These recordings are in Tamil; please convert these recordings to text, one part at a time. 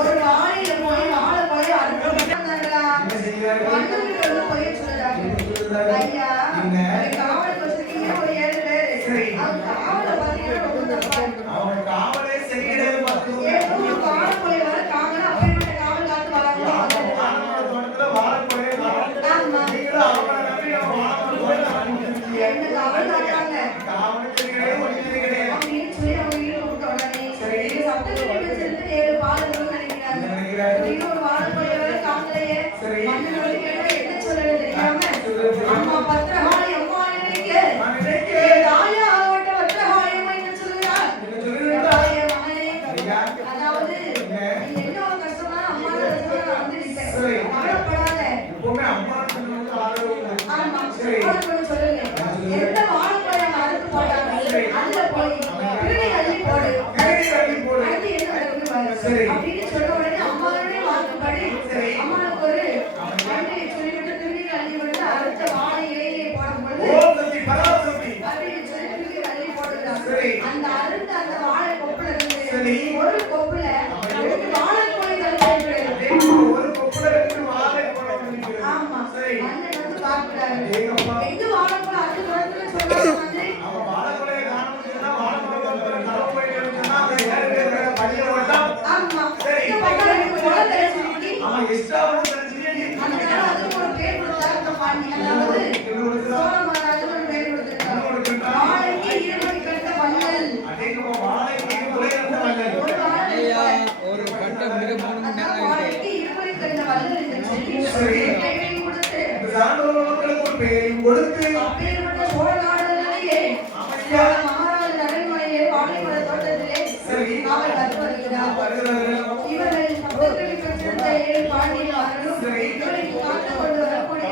ஒரு வாழையில போய் வாழை போய் அறுக்கிறாங்களா போய் சொல்றாங்க ஐயா காவலுக்கு வச்சிருக்கீங்க ஒரு 7 பேரு காவலை பாத்தீங்கன்னா ரொம்ப தப்பா அவங்க காவலே சரியில்லை வாழை போய் வர காவல அப்படிப்பட்ட காவல் காத்து வராங்க வாழை போய் என்ன காவல் காட்டாங்க காவலுக்கு அப்படின்னு சொல்லி அவங்க வீடு விட்டு உடனே சரி சப்தத்தை வச்சிருந்து 7 பாலங்களும் நினைக்கிறாங்க இன்னொரு வாழை போய் வர காவலையே மன்னனோட கேட்டா என்ன சொல்றது தெரியாம அம்மா பத்திரகாளி அம்மா நினைக்க தாயா ஆவட்ட பத்திரகாளியம்மா என்ன சொல்லுறா தாயே மகனே அதாவது என்ன கஷ்டமா அம்மா வந்து நிப்பேன் கவலைப்படாத எப்பவுமே அம்மா சொன்னது ஆதரவு ஆமா சொல்லுங்க எந்த வாழைப்பழம் அறுத்து போட்டாங்க அதுல போய் திருடி அள்ளி போடு அது என்ன நடக்குது அப்படின்னு சொன்ன உடனே அம்மாவுடைய வாக்குப்படி அம்மாவுக்கு ஒரு நன்றி சொல்லிவிட்டு திருடி அள்ளி விட்டு அறுத்த வாழை இலையை போடும்போது அப்படின்னு சொல்லி திருடி அள்ளி போடுறாங்க அந்த அறுத்த அந்த வாழை கொப்புல இருந்து ஒரு கொப்புல 2 வாழைப்பழம் ஒரு கொப்புல 2 வாழைப்பழம் ஆமா அண்ணன் வந்து பாக்குறாரு எங்க வாழைப்பழம் அது வரதுன்னு சொல்றாங்க வந்து அவன் வாழைப்பழம் காணோம்னு சொன்னா வாழைப்பழம் கலவு போயிட்டு சொன்னா அந்த 7 பேர் பையன் வந்தான் ஆமா சரி பக்கத்துல ஒரு தெரிஞ்சிருக்கி அவன் எஸ்டாவும் தெரிஞ்சிருக்கி அதனால அதுக்கு ஒரு பேர் கொடுத்தாங்க பாண்டி அதாவது சோழ மகாராஜா ஒரு பேர் கொடுத்தாங்க வாழைக்கு 20 கட்ட வள்ளல் அதேங்க வாழைக்கு உலகந்த வள்ளல் ஒரு கட்ட மிக 3 மணி நேரம் வாழைக்கு 20 கட்ட வள்ளல் என்று சொல்லி பேர் கொடுத்து சான்றோர்களுக்கு ஒரு பேர் கொடுத்து அப்பேற்பட்ட சோழ நாடுகளிலே அம்மையா மகாராஜா அரண்மனையிலே வாழைமர தோட்டத்திலே காவல் காத்து வருகிறார் இவர்கள் பக்கத்தில் பெற்றிருந்த 7 பாண்டியர்களும் இவருக்கு காத்து கொண்டு வரக்கூடிய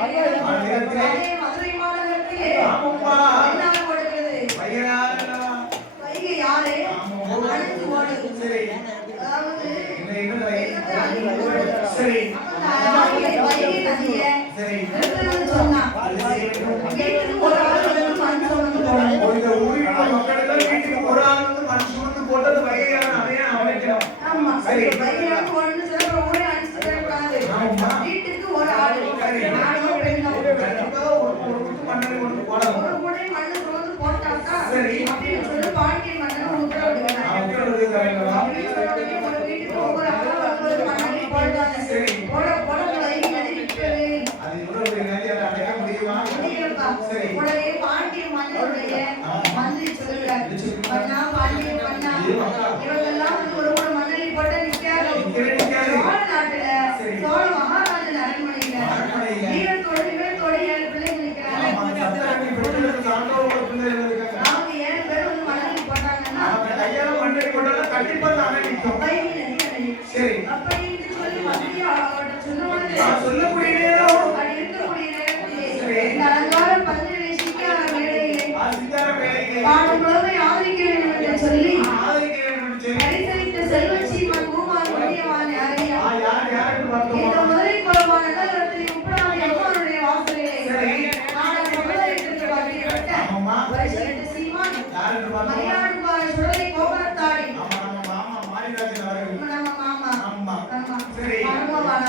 மதுரை மாநகரத்திலே என்ன கொடுக்கிறது வைகை யாரே அழைத்து ஓடுது அதாவது சரி வைகை நதியை சொன்னா ஒரு ஆள் வந்து மண் சுமந்து போட்டது வைகையான அதையும் அவனைக்கலாம் ஆமா சரி வைகையான ஒண்ணு சொல்ற ஊரே அடிச்சு கூடாது வீட்டுக்கு ஒரு ஆள் நானோ பெண்ணோ கண்டிப்பா ஒரு குத்து மண்ணை கொண்டு போடணும் ஒரு குடை மண்ணு சுமந்து போட்டாக்கா சரி அப்படின்னு சொல்லி பாண்டியன் மன்னன் உத்தரவிடுறாங்க ஒரு வீட்டுக்கு ஒவ்வொரு ஆள் ஒரு மண்ணை போடுறாங்க சரி போட வைகை நதி விட்டது அது இவ்வளவு நதி அதை அடைக்க முடியுமா முடியலப்பா சரி உடனே பாண்டியன் மன்னனுடைய மந்திரி சொல்லுறாரு மன்னா பாண்டியன் மன்னா இவங்கெல்லாம் ஒரு மண்ணை போட்டு நிக்காரு சோழ நாட்டுல சோழ மகாராஜன் அரண்மனையில வீரத்தோடு 7 பிள்ளைகள் நிக்கிறாங்க அவங்க 7 பேர் வந்து மண்ணை போட்டாங்கன்னா கையால மண்ணை போட்டாலும் கண்டிப்பா தானே நிக்கும் வைகை நதி சரி அப்படின்னு சொல்லி மந்திரி சொன்ன சொல்லக்கூடிய நேரம் அது இருக்கக்கூடிய நேரத்திலே இந்த அலங்கார பந்திலே சிக்கார மேடையிலே பாடும் புலமை ஆதரிக்க வேண்டும் என்று சொல்லி பரிசளித்த செல்வச்சி பூமான் முனியவான் யாரையா இந்த முதலை குலமான நகரத்தில் உப்பராமி அம்மானுடைய வாசலிலே நாடக முதலிட்டு பார்க்கப்பட்ட பரிசளித்த சீமான் மரியாடுபார சுடலை கோபுரத்தாடி நம்ம மாமா மருமவான